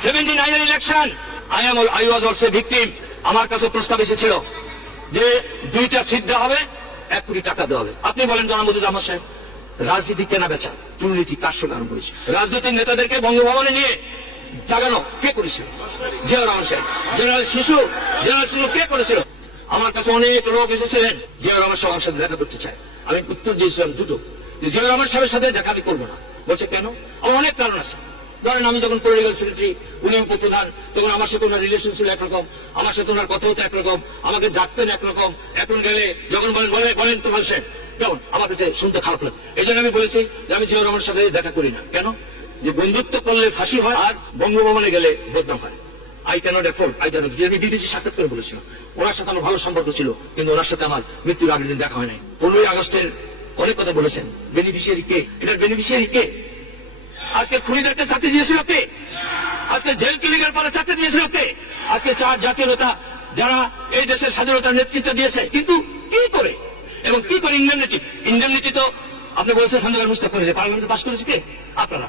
79 election I was also a victim। আমার কাছে প্রস্তাব এসেছিল যে 2টা সিট দেওয়া হবে, 1 কোটি টাকা দেওয়া হবে। আপনি বলেন জনাব মজিদুর রহমান সাহেব, রাজনীতি কেনা বেচা দুর্নীতি কার সঙ্গে আরম্ভ হয়েছে? রাজনৈতিক নেতাদেরকে বঙ্গভবনে নিয়ে জাগানো কে করেছিল? জিয়াউর রহমান সাহেব। জেনারেল শিশু কে করেছিল? আমার কাছে অনেক লোক এসেছিলেন জিয়াউর রহমান সাহেবের সাথে দেখা করতে চায়। আমি উত্তর দিয়েছিলাম দুটো, জিয়াউর রহমান সাহেবের সাথে দেখা আমি করবো না। বলছে কেন? আমার অনেক কারণ আছে। ধরেন আমি যখন পলিটিক্যাল সেক্রেটারি, উনি উপপ্রধান, তখন আমার সাথে ওনার রিলেশন ছিল একরকম, আমার সাথে ওনার কথা হতো একরকম, আমাকে ডাকতেন একরকম। এখন গেলে যখন বলেন তোমার সাহেব কেমন, আমার কাছে শুনতে খারাপ লাগে। এই জন্য আমি বলেছি যে আমি জিয়াউর রহমানের সাথে দেখা করি না। কেন? যে বন্ধুত্ব করলে ফাঁসি হয়, আর বঙ্গভবনে গেলে বদনাম হয়। I cannot afford, আমি বিবিসি সাক্ষাৎ করে বলেছিলাম, ওনার সাথে আমার ভালো সম্পর্ক ছিল, কিন্তু ওনার সাথে আমার মৃত্যুর আগের দিন দেখা হয় নাই। 15ই আগস্টের অনেক কথা বলেছেন। বেনিফিশিয়ারি কে? এটার বেনিফিশিয়ারি কে? আজকে খুনিদেরকে চাকরি দিয়েছিল কে? আজকে জেল কিলিংয়ের পরে চাকরি দিয়েছিল কে? আজকে 4 জাতীয় নেতা যারা এই দেশের স্বাধীনতার নেতৃত্ব দিয়েছে, কিন্তু কি করে এবং কি করে ইন্ডেমনিটি তো আপনি বলেছেন খন্দকার মুস্তাক করেছে, পার্লামেন্টে পাস করেছে কে? আপনারা।